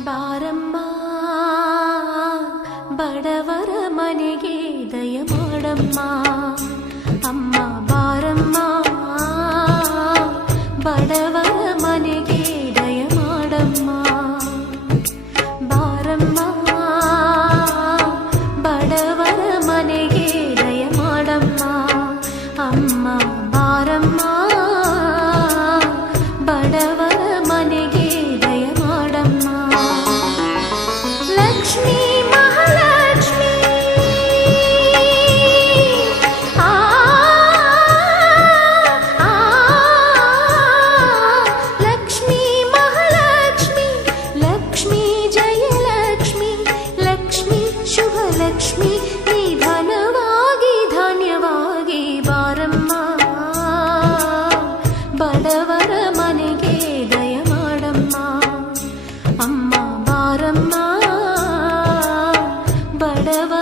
ಬಾರಮ್ಮ ಬಡವರ ಮನೆಗೆ ದಯ ಮಾಡಮ್ಮ ಅಮ್ಮ ಬಾರಮ್ಮ ಬಡವರ ಮನೆಗೆ ದಯ ಮಾಡಮ್ಮ ಬಾರಮ್ಮ ಬಡವರ ಮನೆಗೆ ದಯ ಮಾಡಮ್ಮ ಅಮ್ಮ ಬಾರಮ್ಮ ಬಡವರ ಮನೆಗೆ ದಯ ಮಾಡಮ್ಮ ಲಕ್ಷ್ಮೀ ಮಹಾಲಕ್ಷ್ಮೀ ಲಕ್ಷ್ಮೀ ಮಹಾಲಕ್ಷ್ಮಿ ಲಕ್ಷ್ಮೀ ಜಯಲಕ್ಷ್ಮಿ ಲಕ್ಷ್ಮೀ ಶುಭಲಕ್ಷ್ಮಿ ನಿಧನವಾಗಿ ಧಾನ್ಯವಾಗಿ ಬಾರಮ್ಮ ಬಡವರ ಮನೆಗೆ ದಯ ಮಾಡಮ್ಮ ಅಮ್ಮ ಬಾರಮ್ಮ ಬಡವ